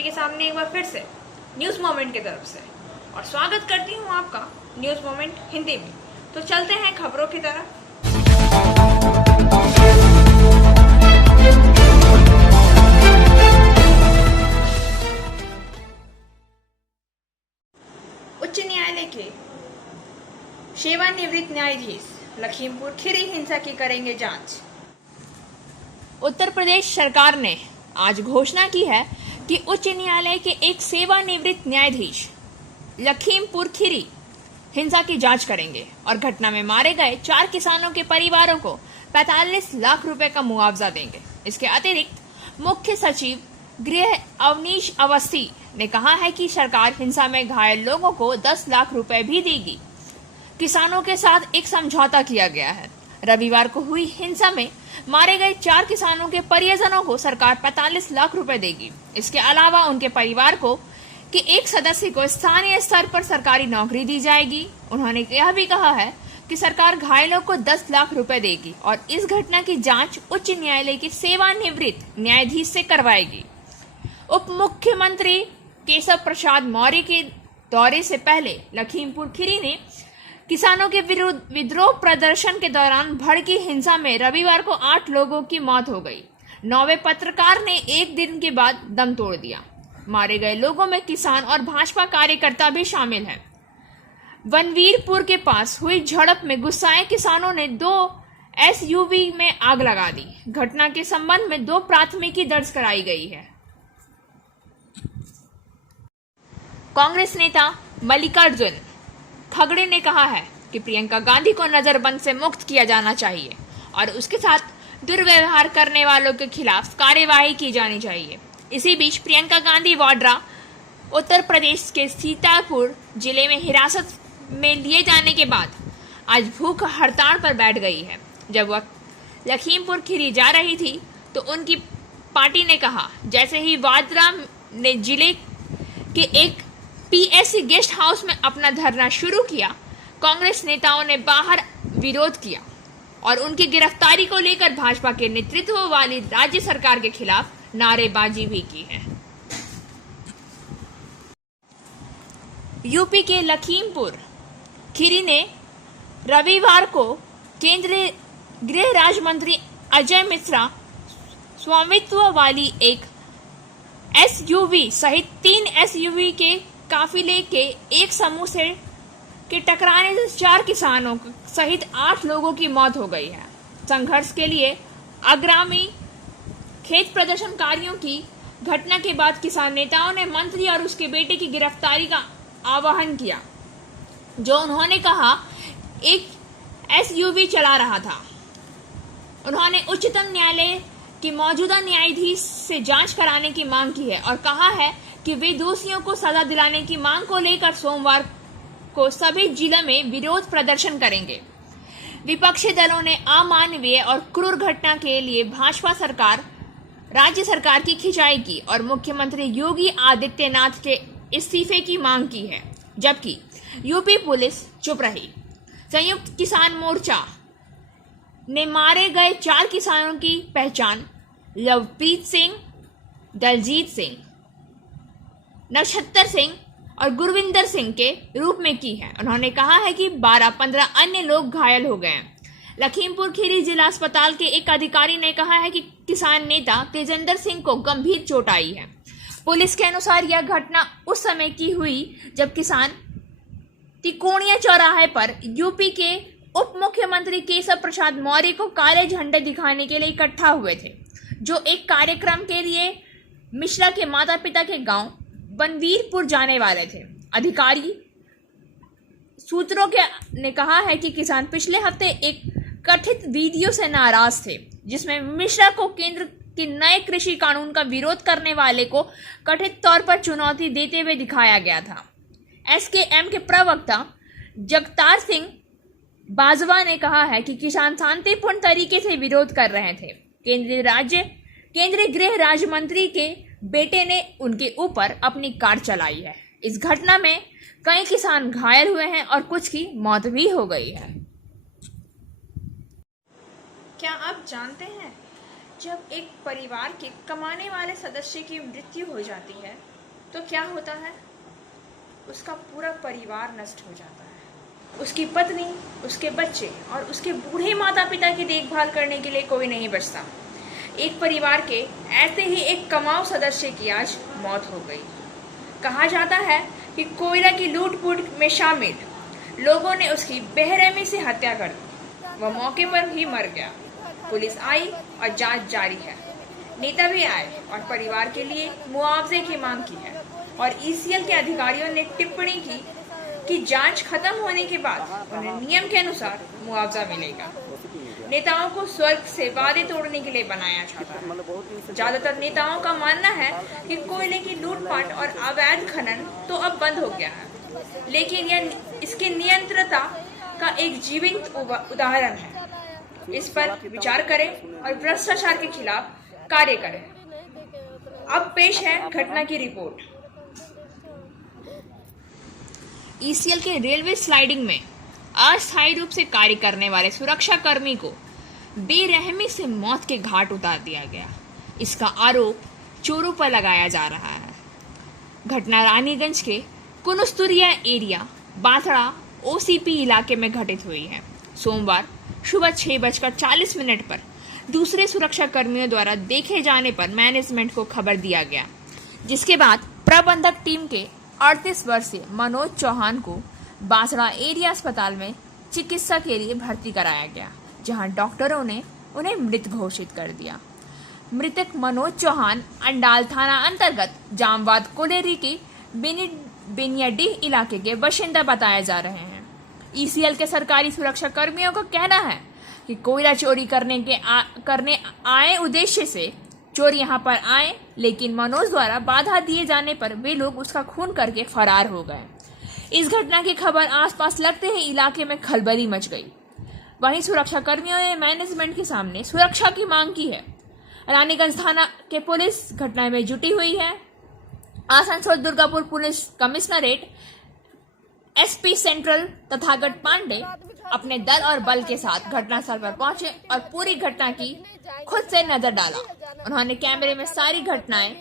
सभी के सामने एक बार फिर से न्यूज़ मोमेंट की तरफ से और स्वागत करती हूँ आपका न्यूज़ मोमेंट हिंदी में। तो चलते हैं खबरों की तरफ। उच्च न्यायालय के सेवानिवृत्त न्यायाधीश लखीमपुर खीरी हिंसा की करेंगे जांच। उत्तर प्रदेश सरकार ने आज घोषणा की है कि उच्च न्यायालय के एक सेवानिवृत्त न्यायाधीश लखीमपुर खीरी हिंसा की जांच करेंगे और घटना में मारे गए 4 किसानों के परिवारों को 45 लाख रुपए का मुआवजा देंगे। इसके अतिरिक्त मुख्य सचिव गृह अवनीश अवस्थी ने कहा है कि सरकार हिंसा में घायल लोगों को 10 लाख रुपए भी देगी। किसानों के साथ एक समझौता किया गया है। रविवार को हुई हिंसा में मारे गए 4 किसानों के परिजनों को सरकार 45 लाख रुपए देगी। इसके अलावा उनके परिवार को कि एक सदस्य को स्थानीय स्तर पर सरकारी नौकरी दी जाएगी। उन्होंने यह भी कहा है कि सरकार घायलों को 10 लाख रुपए देगी और इस घटना की जांच उच्च न्यायालय के सेवानिवृत्त न्यायाधीश से करवाएगी। उप मुख्यमंत्री केशव प्रसाद मौर्य के दौरे से पहले लखीमपुर खीरी ने किसानों के विरुद्ध विद्रोह प्रदर्शन के दौरान भड़की हिंसा में रविवार को 8 लोगों की मौत हो गई। 9वें पत्रकार ने एक दिन के बाद दम तोड़ दिया। मारे गए लोगों में किसान और भाजपा कार्यकर्ता भी शामिल हैं। वनवीरपुर के पास हुई झड़प में गुस्साए किसानों ने 2 SUV में आग लगा दी। घटना के संबंध में 2 प्राथमिकी दर्ज कराई गई है। कांग्रेस नेता मल्लिकार्जुन खड़गे ने कहा है कि प्रियंका गांधी को नजरबंद से मुक्त किया जाना चाहिए और उसके साथ दुर्व्यवहार करने वालों के खिलाफ कार्यवाही की जानी चाहिए। इसी बीच प्रियंका गांधी वाड्रा उत्तर प्रदेश के सीतापुर जिले में हिरासत में लिए जाने के बाद आज भूख हड़ताल पर बैठ गई है। जब वह लखीमपुर खीरी जा रही थी तो उनकी पार्टी ने कहा, जैसे ही वाड्रा ने जिले के एक PSC गेस्ट हाउस में अपना धरना शुरू किया, कांग्रेस नेताओं ने बाहर विरोध किया और उनकी गिरफ्तारी को लेकर भाजपा के नेतृत्व वाली राज्य सरकार के खिलाफ नारेबाजी भी की है। यूपी के लखीमपुर खीरी ने रविवार को केंद्रीय गृह राज्य मंत्री अजय मिश्रा स्वामित्व वाली एक SUV सहित 3 SUV के काफिले के एक समूह से टकराने से 4 किसानों सहित 8 लोगों की मौत हो गई है। संघर्ष के लिए आगामी खेत प्रदर्शनकारियों की घटना के बाद किसान नेताओं ने मंत्री और उसके बेटे की गिरफ्तारी का आह्वान किया, जो उन्होंने कहा एक SUV चला रहा था। उन्होंने उच्चतम न्यायालय की मौजूदा न्यायाधीश से जांच कराने की मांग की है और कहा है कि वे दोषियों को सजा दिलाने की मांग को लेकर सोमवार को सभी जिलों में विरोध प्रदर्शन करेंगे। विपक्षी दलों ने अमानवीय और क्रूर घटना के लिए भाजपा सरकार राज्य सरकार की खिंचाई की और मुख्यमंत्री योगी आदित्यनाथ के इस्तीफे की मांग की है, जबकि यूपी पुलिस चुप रही। संयुक्त किसान मोर्चा ने मारे गए 4 किसानों की पहचान लवप्रीत सिंह, दलजीत सिंह, नक्षत्र सिंह और गुरविंदर सिंह के रूप में की है। उन्होंने कहा है कि 12-15 अन्य लोग घायल हो गए हैं। लखीमपुर खीरी जिला अस्पताल के एक अधिकारी ने कहा है कि किसान नेता तेजेंद्र सिंह को गंभीर चोट आई है। पुलिस के अनुसार यह घटना उस समय की हुई जब किसान तिकोनिया चौराहे पर यूपी के उप मुख्यमंत्री केशव प्रसाद मौर्य को काले झंडे दिखाने के लिए इकट्ठा हुए थे, जो एक कार्यक्रम के लिए मिश्रा के माता पिता के गांव वनवीरपुर जाने वाले थे। अधिकारी सूत्रों ने कहा है कि किसान पिछले हफ्ते एक कथित वीडियो से नाराज थे, जिसमें मिश्रा को केंद्र के नए कृषि कानून का विरोध करने वाले को कथित तौर पर चुनौती देते हुए दिखाया गया था। SKM के प्रवक्ता जगतार सिंह बाजवा ने कहा है कि किसान शांतिपूर्ण तरीके से विरोध कर रहे थे। केंद्रीय गृह राज्य मंत्री के बेटे ने उनके ऊपर अपनी कार चलाई है। इस घटना में कई किसान घायल हुए हैं और कुछ की मौत भी हो गई है। क्या आप जानते हैं जब एक परिवार के कमाने वाले सदस्य की मृत्यु हो जाती है तो क्या होता है? उसका पूरा परिवार नष्ट हो जाता है। उसकी पत्नी, उसके बच्चे और उसके बूढ़े माता पिता की देखभाल करने के लिए कोई नहीं बचता। एक परिवार के ऐसे ही एक कमाऊ सदस्य की आज मौत हो गई। कहा जाता है कि कोयला की लूट-फूट में शामिल लोगों ने उसकी बेरहमी से हत्या कर दी। वह मौके पर ही मर गया। पुलिस आई और जांच जारी है। नेता भी आए और परिवार के लिए मुआवजे की मांग की है और ईसीएल के अधिकारियों ने टिप्पणी की कि जांच खत्म होने के बाद उन्हें नियम के अनुसार मुआवजा मिलेगा। नेताओं को स्वर्ग से वादे तोड़ने के लिए बनाया जाता है। ज्यादातर नेताओं का मानना है कि कोयले की लूटपाट और अवैध खनन तो अब बंद हो गया है, लेकिन यह इसके नियंत्रता का एक जीवंत उदाहरण है। इस पर विचार करें और भ्रष्टाचार के खिलाफ कार्य करें। अब पेश है घटना की रिपोर्ट। ईसीएल के रेलवे स्लाइडिंग में अस्थायी रूप से कार्य करने वाले सुरक्षा कर्मी को बेरहमी से मौत के घाट उतार दिया गया। इसका आरोप चोरों पर लगाया जा रहा है। घटना रानीगंज के कुनुस्तुरिया एरिया बाथड़ा ओसीपी इलाके में घटित हुई है। सोमवार सुबह 6:40 पर दूसरे सुरक्षा कर्मियों द्वारा देखे जाने पर मैनेजमेंट को खबर दिया गया, जिसके बाद प्रबंधक टीम के 38 वर्षीय मनोज चौहान को बासड़ा एरिया अस्पताल में चिकित्सा के लिए भर्ती कराया गया, जहां डॉक्टरों ने उन्हें मृत घोषित कर दिया। मृतक मनोज चौहान अंडाल थाना अंतर्गत जामवाद कोलेरी के बेनियाडीह इलाके के बाशिंदा बताए जा रहे हैं। ईसीएल के सरकारी सुरक्षा कर्मियों का कहना है कि कोयला चोरी करने आए उद्देश्य से चोर यहां पर आए, लेकिन मनोज द्वारा बाधा दिए जाने पर वे लोग उसका खून करके फरार हो गए। इस घटना की खबर आसपास लगते ही इलाके में खलबली मच गई। वहीं सुरक्षा कर्मियों ने मैनेजमेंट के सामने सुरक्षा की मांग की है। रानीगंज थाना के पुलिस घटना में जुटी हुई है। Asansol Durgapur police commissionerate SP central Tathagata Pandey अपने दल और बल के साथ घटनास्थल पर पहुंचे और पूरी घटना की खुद से नजर डाला। उन्होंने कैमरे में सारी घटनाएं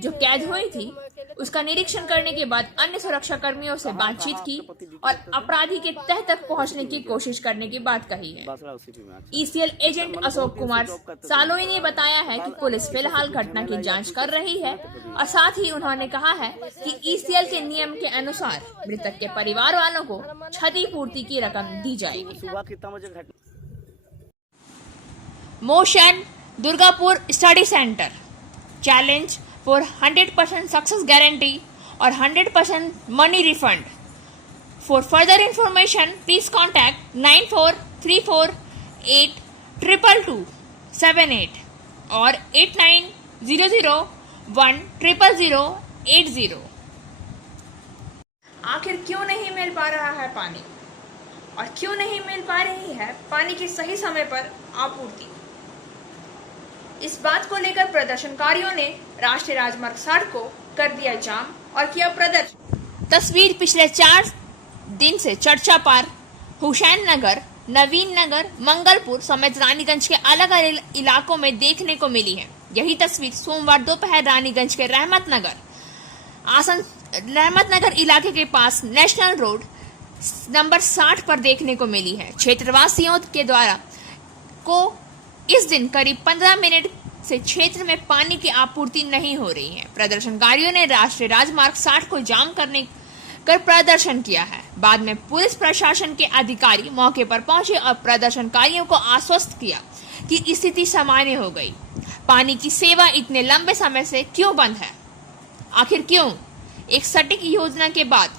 जो कैद हुई थी उसका निरीक्षण करने के बाद अन्य सुरक्षा कर्मियों से बातचीत की और अपराधी के तह तक पहुंचने की कोशिश करने की बात कही है। ईसीएल एजेंट अशोक कुमार सालोई ने बताया है कि पुलिस फिलहाल घटना की जांच कर रही है और साथ ही उन्होंने कहा है कि ईसीएल के नियम के अनुसार मृतक के परिवार वालों को क्षतिपूर्ति की रकम दी जाएगी। Motion Durgapur study centre challenge for 100% success guarantee or 100% money refund. For further information, please contact 9434822278 or 8900100080। आखिर क्यों नहीं मिल पा रहा है पानी और क्यों नहीं मिल पा रही है पानी की सही समय पर आपूर्ति? इस बात को लेकर प्रदर्शनकारियों ने राष्ट्रीय राजमार्ग 60 को कर दिया जाम और किया प्रदर्शन। तस्वीर पिछले 4 दिन से चर्चा पर हुसैन नगर, नवीन नगर, मंगलपुर समेत रानीगंज के अलग अलग इलाकों में देखने को मिली है। यही तस्वीर सोमवार दोपहर रानीगंज के रहमत नगर इलाके के पास नेशनल रोड नंबर 60 पर देखने को मिली है। क्षेत्रवासियों के द्वारा को इस दिन करीब 15 मिनट से क्षेत्र में पानी की आपूर्ति नहीं हो रही है। प्रदर्शनकारियों ने राष्ट्रीय राजमार्ग 60 को जाम कर प्रदर्शन किया है। बाद में पुलिस प्रशासन के अधिकारी मौके पर पहुंचे और प्रदर्शनकारियों को आश्वस्त किया कि स्थिति सामान्य हो गई। पानी की सेवा इतने लंबे समय से क्यों बंद है? आखिर क्यों? एक सटीक योजना के बाद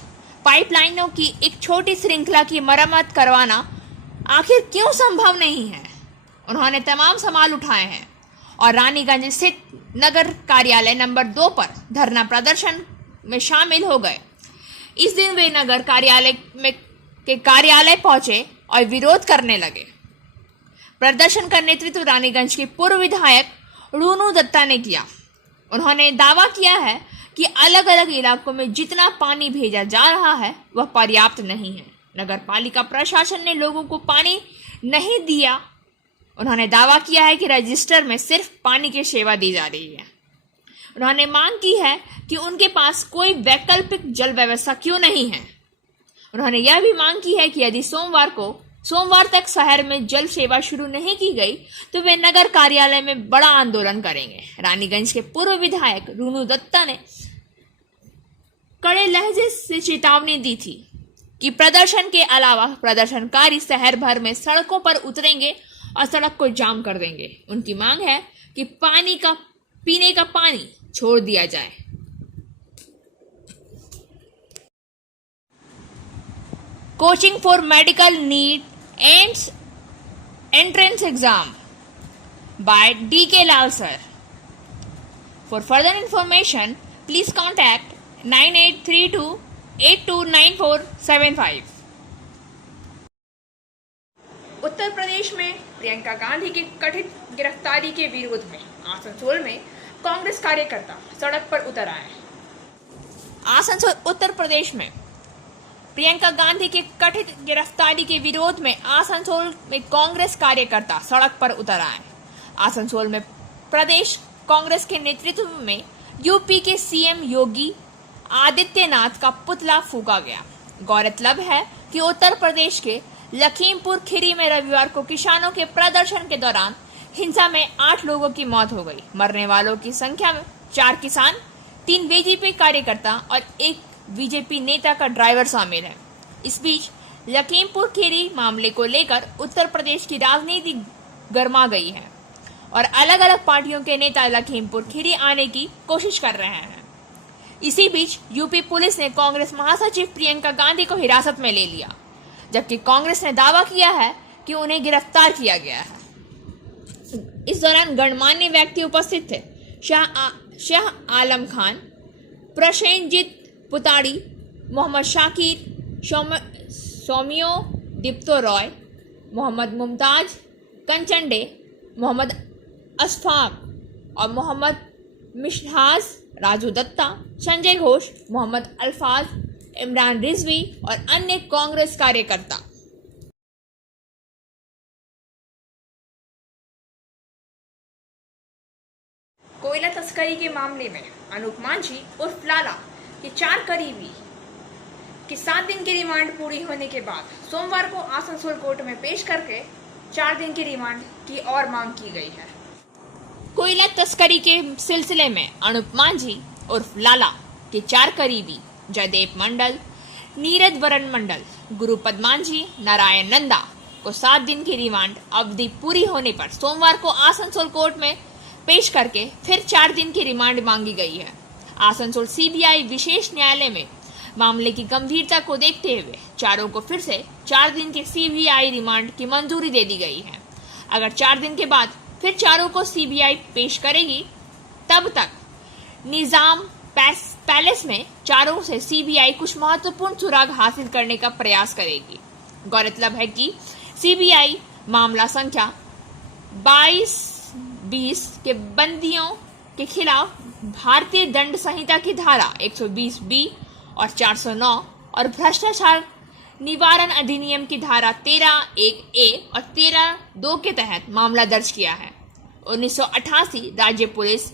पाइपलाइनों की एक छोटी श्रृंखला की मरम्मत करवाना आखिर क्यों संभव नहीं है? उन्होंने तमाम सवाल उठाए हैं और रानीगंज स्थित नगर कार्यालय नंबर 2 पर धरना प्रदर्शन में शामिल हो गए। इस दिन वे नगर कार्यालय पहुंचे और विरोध करने लगे। प्रदर्शन का नेतृत्व रानीगंज के पूर्व विधायक रूनू दत्ता ने किया। उन्होंने दावा किया है कि अलग अलग इलाकों में जितना पानी भेजा जा रहा है वह पर्याप्त नहीं है। नगर पालिका प्रशासन ने लोगों को पानी नहीं दिया। उन्होंने दावा किया है कि रजिस्टर में सिर्फ पानी की सेवा दी जा रही है। उन्होंने मांग की है कि उनके पास कोई वैकल्पिक जल व्यवस्था क्यों नहीं है। उन्होंने यह भी मांग की है कि यदि सोमवार तक शहर में जल सेवा शुरू नहीं की गई तो वे नगर कार्यालय में बड़ा आंदोलन करेंगे। रानीगंज के पूर्व विधायक रूनू दत्ता ने कड़े लहजे से चेतावनी दी थी कि प्रदर्शन के अलावा प्रदर्शनकारी शहर भर में सड़कों पर उतरेंगे और सड़क को जाम कर देंगे। उनकी मांग है कि पीने का पानी छोड़ दिया जाए। Coaching for medical NEET ends entrance exam by D.K. Lal sir. For further information please contact 9832829475। Uttar Pradesh में प्रियंका गांधी की कथित गिरफ्तारी के विरोध में आसनसोल में कांग्रेस कार्यकर्ता सड़क पर उतर आए। आसनसोल उत्तर प्रदेश में प्रियंका गांधी की कथित गिरफ्तारी के विरोध में आसनसोल में कांग्रेस कार्यकर्ता सड़क पर उतर आए। आसनसोल में प्रदेश कांग्रेस के नेतृत्व में यूपी के सीएम योगी आदित्यनाथ का पुतला फूंका गया। गौरतलब है कि उत्तर प्रदेश के लखीमपुर खीरी में रविवार को किसानों के प्रदर्शन के दौरान हिंसा में 8 लोगों की मौत हो गई। मरने वालों की संख्या में 4 किसान, 3 बीजेपी कार्यकर्ता और 1 बीजेपी नेता का ड्राइवर शामिल है। इस बीच लखीमपुर खीरी मामले को लेकर उत्तर प्रदेश की राजनीति गर्मा गई है और अलग अलग पार्टियों के नेता लखीमपुर खीरी आने की कोशिश कर रहे हैं। इसी बीच यूपी पुलिस ने कांग्रेस महासचिव प्रियंका गांधी को हिरासत में ले लिया, जबकि कांग्रेस ने दावा किया है कि उन्हें गिरफ्तार किया गया है। इस दौरान गणमान्य व्यक्ति उपस्थित थे। शाह आलम खान, प्रसेनजीत पुताड़ी, मोहम्मद शाकिर, सौम्यो दीप्तो रॉय, मोहम्मद मुमताज, कंचन डे, मोहम्मद अशफाक और मोहम्मद मिशहाज, राजू दत्ता, संजय घोष, मोहम्मद अल्फाज, इमरान रिजवी और अन्य कांग्रेस कार्यकर्ता। कोयला तस्करी के मामले में अनूप मांझी उर्फ लाला के 4 करीबी की 7 दिन की रिमांड पूरी होने के बाद सोमवार को आसनसोल कोर्ट में पेश करके 4 दिन की रिमांड की और मांग की गई है। कोयला तस्करी के सिलसिले में अनूप मांझी उर्फ लाला के 4 करीबी जयदेव मंडल, नीरज वरण मंडल, गुरुपद मांझी, नारायण नंदा को 7 दिन की रिमांड अवधि पूरी होने पर सोमवार को आसनसोल कोर्ट में पेश करके फिर 4 दिन की रिमांड मांगी गई है। आसनसोल सीबीआई विशेष न्यायालय में मामले की गंभीरता को देखते हुए चारों को फिर से 4 दिन के सीबीआई रिमांड की मंजूरी दे दी गई है। अगर 4 दिन के बाद फिर चारों को सीबीआई पेश करेगी, तब तक निजाम पैलेस में चारों से सीबीआई कुछ महत्वपूर्ण सुराग हासिल करने का प्रयास करेगी। गौरतलब है कि सीबीआई मामला संख्या 22-20 के बंदियों के खिलाफ भारतीय दंड संहिता की धारा 120B और 409 और भ्रष्टाचार निवारण अधिनियम की धारा 13(1)(a) और 13(2) के तहत मामला दर्ज किया है। 1988 राज्य पुलिस,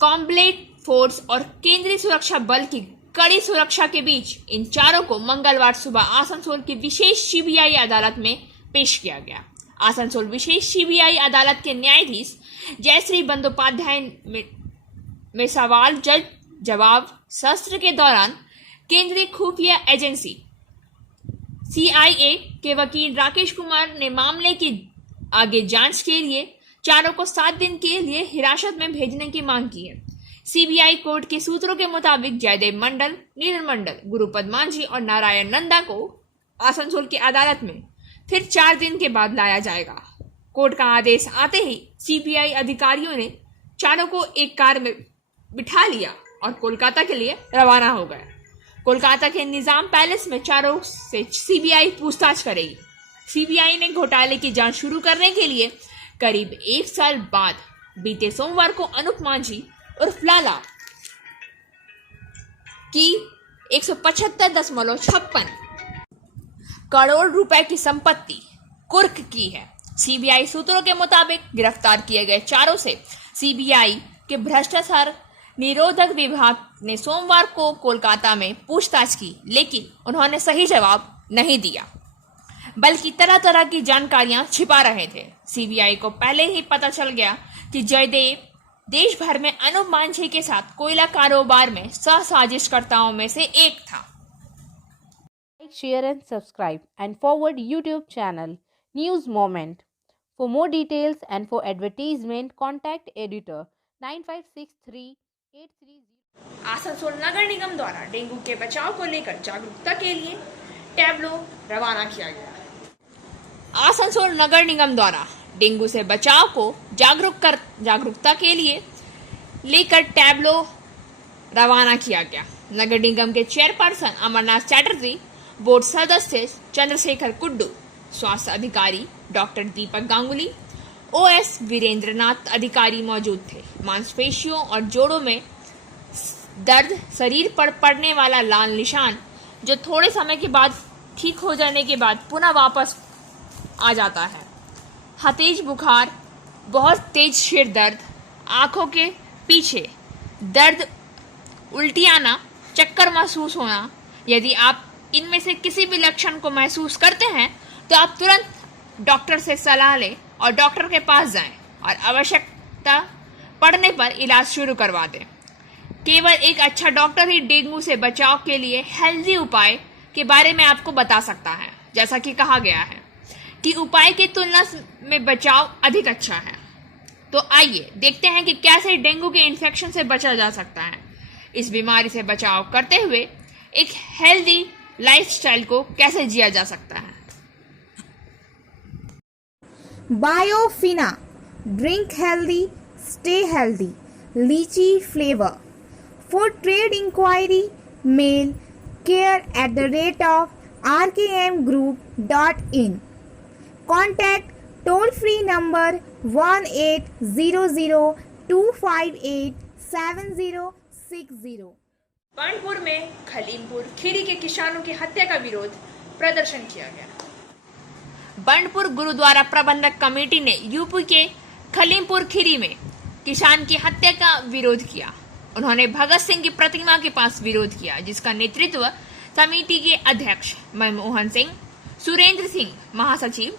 कॉम्बलेट फोर्स और केंद्रीय सुरक्षा बल की कड़ी सुरक्षा के बीच इन चारों को मंगलवार सुबह आसनसोल की विशेष सीबीआई अदालत में पेश किया गया। आसनसोल विशेष सीबीआई अदालत के न्यायाधीश जयश्री बंदोपाध्याय में सवाल जवाब सत्र के दौरान केंद्रीय खुफिया एजेंसी CIA के वकील राकेश कुमार ने मामले की आगे जांच के लिए चारों को 7 दिन के लिए हिरासत में भेजने की मांग की है। सीबीआई कोर्ट के सूत्रों के मुताबिक जयदेव मंडल, नीरज मंडल, गुरुपद मांझी और नारायण नंदा को आसनसोल की अदालत में फिर 4 दिन के बाद लाया जाएगा। कोर्ट का आदेश आते ही सीबीआई अधिकारियों ने चारों को एक कार में बिठा लिया और कोलकाता के लिए रवाना हो गए। कोलकाता के निजाम पैलेस में चारों से सीबीआई पूछताछ करेगी। सीबीआई ने घोटाले की जांच शुरू करने के लिए करीब 1 साल बाद बीते सोमवार को अनूप मांझी उर्फ लाला की 175.56 करोड़ रुपए की संपत्ति कुर्क की है। सीबीआई सूत्रों के मुताबिक गिरफ्तार किए गए चारों से सीबीआई के भ्रष्टाचार निरोधक विभाग ने सोमवार को कोलकाता में पूछताछ की, लेकिन उन्होंने सही जवाब नहीं दिया, बल्कि तरह तरह की जानकारियां छिपा रहे थे। सीबीआई को पहले ही पता चल गया कि जयदेव देश भर में अनूप मांझी के साथ कोयला कारोबार में सह-साजिशकर्ताओं में से एक था। Like, share and subscribe and forward YouTube channel News Moment. For more details and for advertisement, contact editor 956383. Asansol नगर निगम द्वारा डेंगू के बचाव को लेकर जागरूकता के लिए टैबलो रवाना किया गया। आसनसोल नगर निगम द्वारा डेंगू से बचाव को जागरूकता के लिए लेकर टैबलो रवाना किया गया। नगर निगम के चेयरपर्सन अमरनाथ चैटर्जी, बोर्ड सदस्य चंद्रशेखर कुड्डू, स्वास्थ्य अधिकारी डॉक्टर दीपक गांगुली, ओएस वीरेंद्रनाथ अधिकारी मौजूद थे। मांसपेशियों और जोड़ों में दर्द, शरीर पर पड़ने वाला लाल निशान जो थोड़े समय के बाद ठीक हो जाने के बाद पुनः वापस आ जाता है, तेज बुखार, बहुत तेज सिर दर्द, आंखों के पीछे दर्द, उल्टी आना, चक्कर महसूस होना। यदि आप इनमें से किसी भी लक्षण को महसूस करते हैं तो आप तुरंत डॉक्टर से सलाह लें और डॉक्टर के पास जाएं और आवश्यकता पड़ने पर इलाज शुरू करवा दें। केवल एक अच्छा डॉक्टर ही डेंगू से बचाव के लिए हेल्दी उपाय के बारे में आपको बता सकता है। जैसा कि कहा गया है कि उपाय की तुलना में बचाव अधिक अच्छा है। तो आइए देखते हैं कि कैसे डेंगू के इन्फेक्शन से बचा जा सकता है। इस बीमारी से बचाव करते हुए एक हेल्दी लाइफस्टाइल को कैसे जिया जा सकता है। Biofina, drink healthy, stay healthy. Lychee flavor. For trade inquiry, mail care@rkmgroup.in. Contact toll free number 1800-258-7060. Burnpur में खलीमपुर खीरी के किसानों की हत्या का विरोध प्रदर्शन किया गया। बर्नपुर गुरुद्वारा प्रबंधक कमेटी ने यूपी के खलीमपुर खीरी में किसान की हत्या का विरोध किया। उन्होंने भगत सिंह की प्रतिमा के पास विरोध किया, जिसका नेतृत्व समिति के अध्यक्ष मनमोहन सिंह, सुरेंद्र सिंह महासचिव,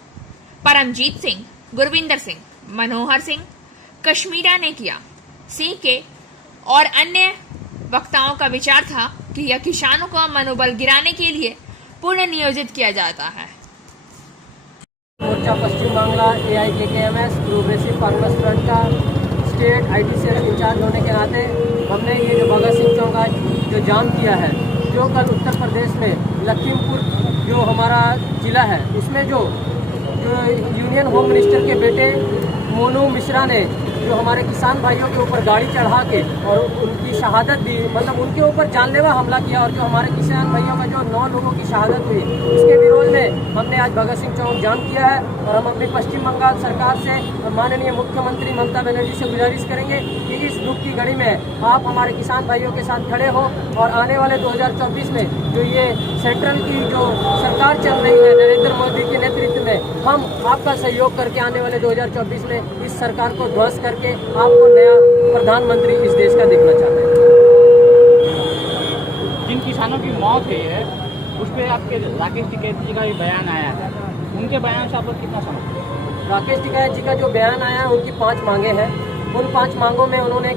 परमजीत सिंह, गुरविंदर सिंह, मनोहर सिंह कश्मीरा ने किया। सिंह के और अन्य वक्ताओं का विचार था कि यह किसानों का मनोबल गिराने के लिए पुनः नियोजित किया जाता है। मोर्चा Paschim Bangla AIKKMS progressive farmers front का स्टेट IT सेल इंचार्ज होने के नाते हमने ये जो भगत सिंह चौक का जो जाम किया है, जो कल उत्तर प्रदेश में लखीमपुर जो हमारा जिला है, उसमें जो यूनियन होम मिनिस्टर के बेटे मोनू मिश्रा ने जो हमारे किसान भाइयों के ऊपर गाड़ी चढ़ा के और उनकी शहादत दी, मतलब उनके ऊपर जानलेवा हमला किया और जो हमारे किसान भाइयों का जो 9 लोगों की शहादत हुई, उसके विरोध में हमने आज भगत सिंह चौक जाम किया है। और हम अपनी पश्चिम बंगाल सरकार से माननीय मुख्यमंत्री ममता बनर्जी से गुजारिश करेंगे कि इस दुख की घड़ी में आप हमारे किसान भाइयों के साथ खड़े हो और आने वाले 2024 में जो ये सेंट्रल की जो सरकार चल रही है नरेंद्र मोदी के नेतृत्व में, हम आपका सहयोग करके आने वाले 2024 में इस सरकार को ध्वस्त करके आपको नया प्रधानमंत्री इस देश का देखना चाहते हैं। जिन किसानों की मौत हुई है उस पर आपके राकेश टिकैत जी का भी बयान आया है, उनके बयान से आप लोग कितना समझते हैं? राकेश टिकैत जी का जो बयान आया है, उनकी 5 मांगे हैं। उन 5 मांगों में उन्होंने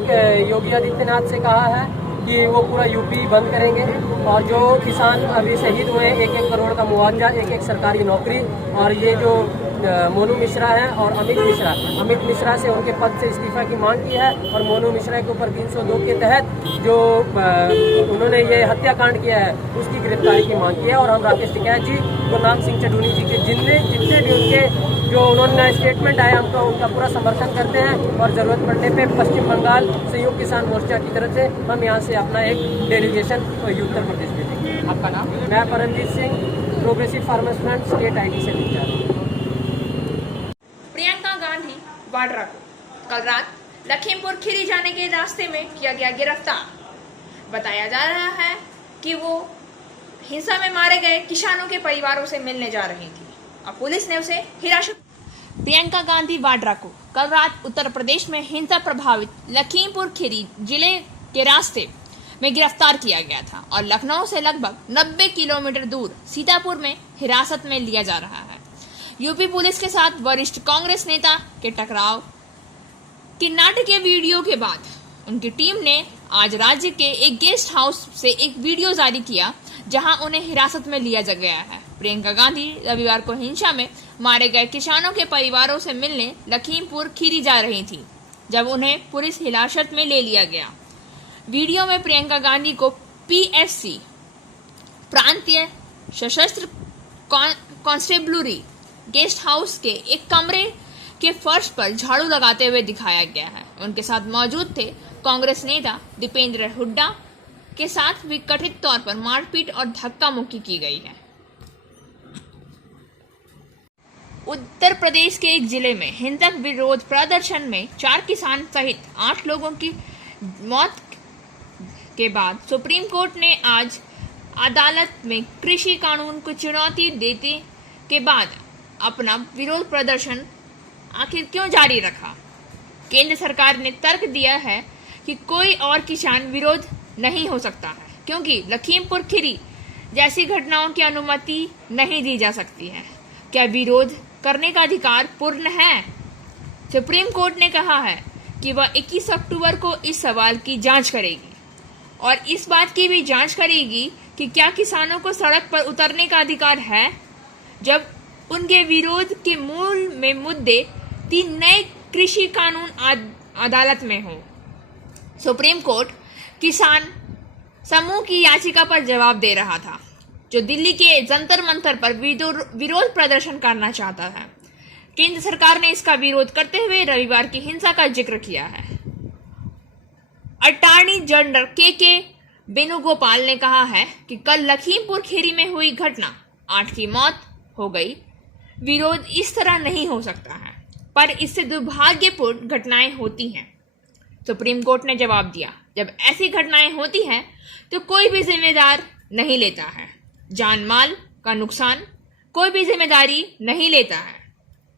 योगी आदित्यनाथ से कहा है कि वो पूरा यूपी बंद करेंगे और जो किसान अभी शहीद हुए 1-1 करोड़ का मुआवजा, 1-1 सरकारी नौकरी, और ये जो मोनू मिश्रा है और अमित मिश्रा से उनके पद से इस्तीफा की मांग की है। और मोनू मिश्रा के ऊपर 302 के तहत जो उन्होंने ये हत्याकांड किया है उसकी गिरफ्तारी की मांग की है। और हम राकेश टिकैत जी, गुरनाम सिंह चढ़ूनी जी के जितने भी उनके जो उन्होंने स्टेटमेंट आया, हम तो उनका पूरा समर्थन करते हैं और ज़रूरत पड़ने पे पश्चिम बंगाल संयुक्त किसान मोर्चा की तरफ से हम यहाँ से अपना एक डेलीगेशन उत्तर प्रदेश भेजेंगे। आपका नाम? मैं Paramjit Singh, progressive farmers front state IT से इंचार्ज। प्रियंका गांधी वाड्रा को कल रात लखीमपुर खीरी जाने के रास्ते में किया गया गिरफ्तार। बताया जा रहा है कि वो हिंसा में मारे गए किसानों के परिवारों से मिलने जा रही थी और पुलिस ने उसे हिरासत। प्रियंका गांधी वाड्रा को कल रात उत्तर प्रदेश में हिंसा प्रभावित लखीमपुर खीरी जिले के रास्ते में गिरफ्तार किया गया था और लखनऊ से लगभग 90 किलोमीटर दूर सीतापुर में हिरासत में लिया जा रहा है। यूपी पुलिस के साथ वरिष्ठ कांग्रेस नेता के टकराव के नाटकीय वीडियो के बाद उनकी टीम ने आज राज्य के एक गेस्ट हाउस से एक वीडियो जारी किया जहां उन्हें हिरासत में लिया गया है। प्रियंका गांधी रविवार को हिंसा में मारे गए किसानों के परिवारों से मिलने लखीमपुर खीरी जा रही थी जब उन्हें पुलिस हिरासत में ले लिया गया। वीडियो में प्रियंका गांधी को पीएफसी प्रांतीय सशस्त्र कांस्टेबलरी गेस्ट हाउस के एक कमरे के फर्श पर झाड़ू लगाते हुए दिखाया गया है। उनके साथ मौजूद थे कांग्रेस नेता दीपेंद्र हुड्डा के साथ भी कथित तौर पर मारपीट और धक्का मुक्की की गई है। उत्तर प्रदेश के एक जिले में हिंसक विरोध प्रदर्शन में 4 किसान सहित 8 लोगों की मौत के बाद सुप्रीम कोर्ट ने आज अदालत में कृषि कानून को चुनौती देने के बाद अपना विरोध प्रदर्शन आखिर क्यों जारी रखा। केंद्र सरकार ने तर्क दिया है कि कोई और किसान विरोध नहीं हो सकता है क्योंकि लखीमपुर खीरी जैसी घटनाओं की अनुमति नहीं दी जा सकती है। क्या विरोध करने का अधिकार पूर्ण है? सुप्रीम कोर्ट ने कहा है कि वह 21 अक्टूबर को इस सवाल की जांच करेगी और इस बात की भी जांच करेगी कि क्या किसानों को सड़क पर उतरने का अधिकार है जब उनके विरोध के मूल में मुद्दे 3 नए कृषि कानून अदालत में हो। सुप्रीम कोर्ट किसान समूह की याचिका पर जवाब दे रहा था जो दिल्ली के जंतर मंतर पर विरोध प्रदर्शन करना चाहता है। केंद्र सरकार ने इसका विरोध करते हुए रविवार की हिंसा का जिक्र किया है। अटॉर्नी जनरल के वेणुगोपाल ने कहा है कि कल लखीमपुर खीरी में हुई घटना 8 की मौत हो गई। विरोध इस तरह नहीं हो सकता है पर इससे दुर्भाग्यपूर्ण घटनाएं होती हैं। सुप्रीम कोर्ट ने जवाब दिया, जब ऐसी घटनाएं होती हैं तो कोई भी जिम्मेदार नहीं लेता है। जान माल का नुकसान कोई भी जिम्मेदारी नहीं लेता है।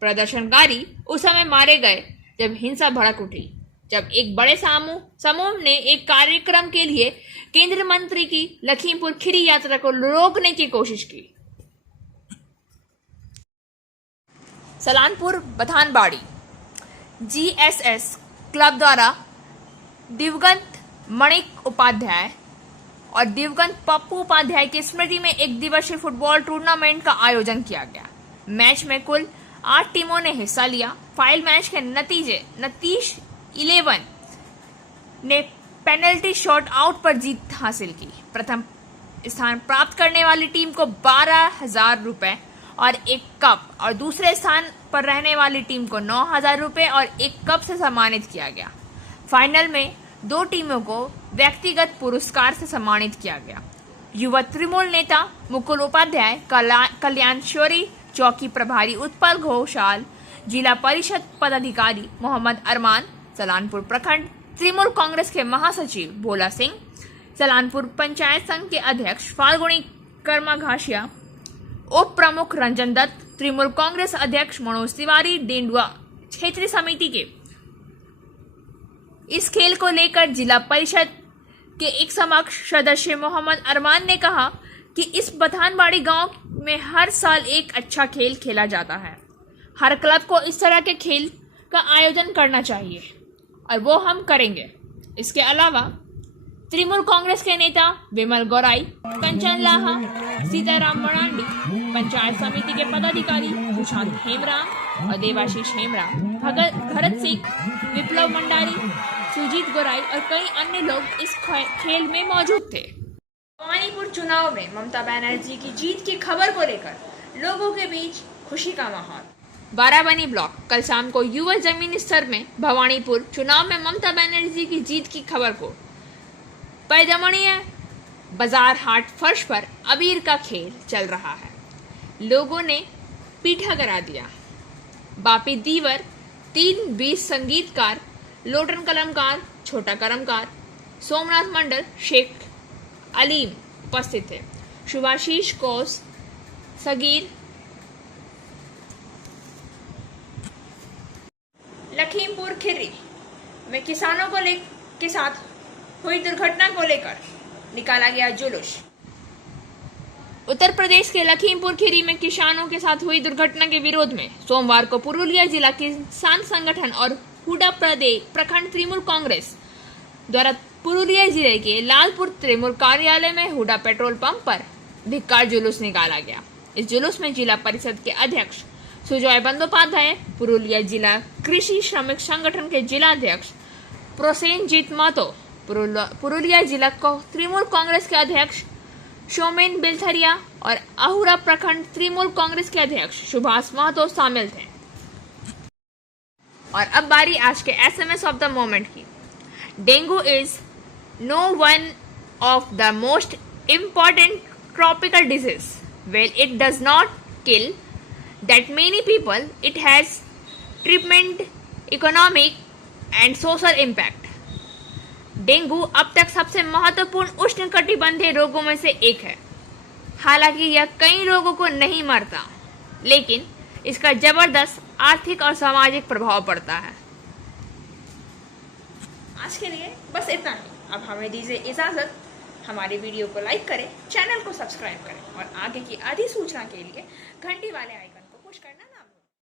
प्रदर्शनकारी उस समय मारे गए जब हिंसा भड़क उठी, जब एक बड़े समूह ने एक कार्यक्रम के लिए केंद्रीय मंत्री की लखीमपुर खीरी यात्रा को रोकने की कोशिश की। सलानपुर बथानबाड़ी जीएसएस क्लब द्वारा दिवंगत मणिक उपाध्याय और दिवंगत पप्पू उपाध्याय की स्मृति में एक दिवसीय फुटबॉल टूर्नामेंट का आयोजन किया गया। मैच में कुल 8 टीमों ने हिस्सा लिया। फाइनल मैच के नतीश 11 ने पेनल्टी शॉट आउट पर जीत हासिल की। प्रथम स्थान प्राप्त करने वाली टीम को 12,000 रुपए और एक कप और दूसरे स्थान पर रहने वाली टीम को 9,000 रुपए और एक कप से सम्मानित किया गया। फाइनल में 2 टीमों को व्यक्तिगत पुरस्कार से सम्मानित किया गया। युवा तृणमूल नेता मुकुल उपाध्याय, कल्याणश्वरी चौकी प्रभारी उत्पल घोषाल, जिला परिषद पदाधिकारी मोहम्मद अरमान, सलानपुर प्रखंड तृणमूल कांग्रेस के महासचिव भोला सिंह, सलानपुर पंचायत संघ के अध्यक्ष फाल्गुनी कर्मा घासिया, उप प्रमुख रंजन दत्त, तृणमूल कांग्रेस अध्यक्ष मनोज तिवारी, डेंडुआ क्षेत्रीय समिति के इस खेल को लेकर जिला परिषद के एक समक्ष सदस्य मोहम्मद अरमान ने कहा कि इस बथानबाड़ी गांव में हर साल एक अच्छा खेल खेला जाता है। हर क्लब को इस तरह के खेल का आयोजन करना चाहिए और वो हम करेंगे। इसके अलावा तृणमूल कांग्रेस के नेता विमल गौराई, कंचन लाहा, सीताराम मरांडी, पंचायत समिति के पदाधिकारी सुशांत हेमराम और देवाशीष हेमराम, भरत सिंह, विप्लव मंडारी, सुजीत गौराई और कई अन्य लोग इस खेल में मौजूद थे। भवानीपुर चुनाव में ममता बनर्जी की जीत की खबर को लेकर लोगों के बीच खुशी का माहौल। बाराबनी ब्लॉक कल शाम को युवा जमीनी स्तर में भवानीपुर चुनाव में ममता बनर्जी की जीत की खबर को पैदमणीय बाजार हाट फर्श पर अबीर का खेल चल रहा है। लोगों ने पीठा करा दिया। बापी दीवर, 3 20 संगीतकार, लोटन कलमकार, छोटा कलमकार, सोमनाथ मंडल, शेख अलीम उपस्थित थे। शुभाशीष कोस, सगीर किसानों के साथ हुई दुर्घटना को लेकर निकाला गया जुलूस। उत्तर प्रदेश के लखीमपुर खीरी में किसानों के साथ हुई दुर्घटना के विरोध में सोमवार को पुरुलिया जिला किसान संगठन और हुडा प्रखंड तृणमूल कांग्रेस द्वारा पुरुलिया जिले के लालपुर तृणमूल कार्यालय में हुडा पेट्रोल पंप पर धिक्कार जुलूस निकाला गया। इस जुलूस में जिला परिषद के अध्यक्ष सुजय बंदोपाध्याय, पुरुलिया जिला कृषि श्रमिक संगठन के जिला अध्यक्ष प्रोसेनजीत महतो, पुरुलिया जिला तृणमूल कांग्रेस के अध्यक्ष सोमेन बिलथरिया और अहुरा प्रखंड तृणमूल कांग्रेस के अध्यक्ष सुभाष महतो शामिल थे। और अब बारी आज के एसएमएस ऑफ द मोमेंट की। Dengue is no one of the most important tropical disease. Well, it does not kill that many people. It has treatment, economic and social impact. Dengue अब तक सबसे महत्वपूर्ण उष्णकटिबंधीय रोगों में से एक है। हालांकि यह कई लोगों को नहीं मारता, लेकिन इसका जबरदस्त आर्थिक और सामाजिक प्रभाव पड़ता है। आज के लिए बस इतना ही। अब हमें दीजिए इजाजत। हमारे वीडियो को लाइक करें, चैनल को सब्सक्राइब करें और आगे की अधिसूचना के लिए घंटी वाले